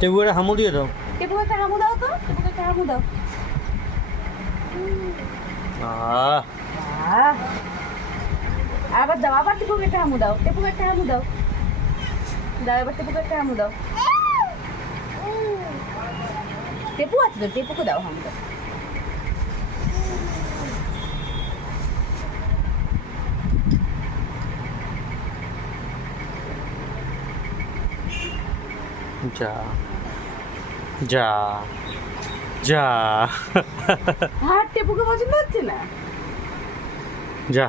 টেপুকে হামু দিয়ে দাও। টেপুকে একটা হামু দাও তো, টেপুকে একটা হামু দাও। আহ আবার দাও, আবার টেপুকে একটা হামু দাও, টেপুকে একটা হামু দাও। দাও এবার টেপুকে একটা হামু দাও। টেপু আছে তো, টেপুকে দাও হামু দাও। যা যা যা আর টেপুকে পছন্দ হচ্ছে না। যা,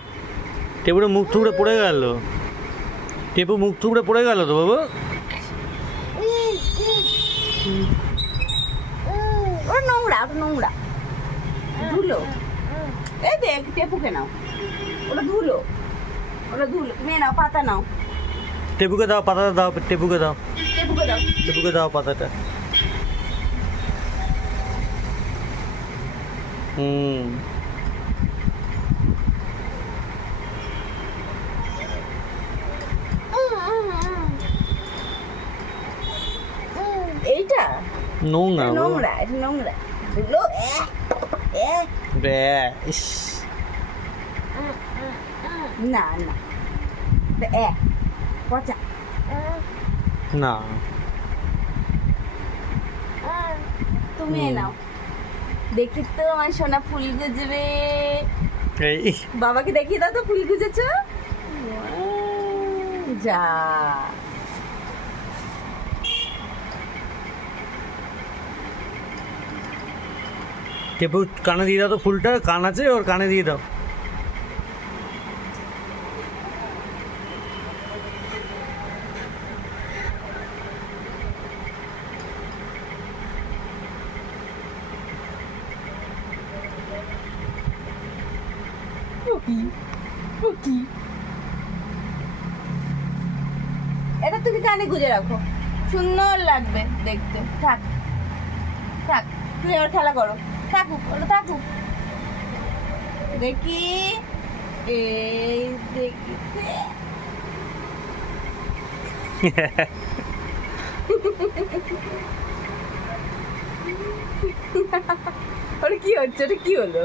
টেপুটা মুখ থুবড়ে পড়ে গেল। টেপু মুখ থুবড়ে পড়ে গেল তো বাবু। ওটা নোংরা, ওটা নোংরা, ধুলো। এই দেখ টেপুকে নাও, ওটা ধুলো, ওটা ধুলো। তুমি নাও পাতা নাও, টেপুকে দাও, পাতাটা দাও, টেপুকে দাও, টেপুকে দাও। টেপুকে দাও পাতাটা। হুম, এইটা নোংরা বাবা। নোংরা, এটা নোংরা, ধুলো। বে, ইস, না না, পচা। না তুমি নাও, দেখি তো আমার সোনা ফুল গুজবে। এই বাবাকে দেখিয়ে দাও তো ফুল গুজেছ। যা, টেপু কানে দিয়ে দাও তো ফুলটা, কান আছে ওর, কানে দিয়ে দাও। এটা তুমি কানে গুজে রাখো, সুন্দর লাগবে দেখতে। থাক থাক, তুমি এবার খেলা করো, থাকুক ওটা থাকুক। দেখি, এই দেখি ওটা কি হচ্ছে, ওটা কি হলো?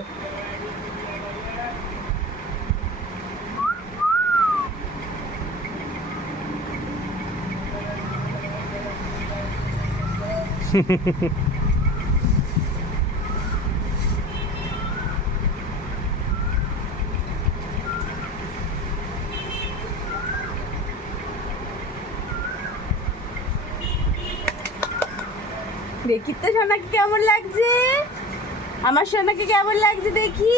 দেখি তো সোনাকে কেমন লাগছে, আমার সোনাকে কেমন লাগছে দেখি।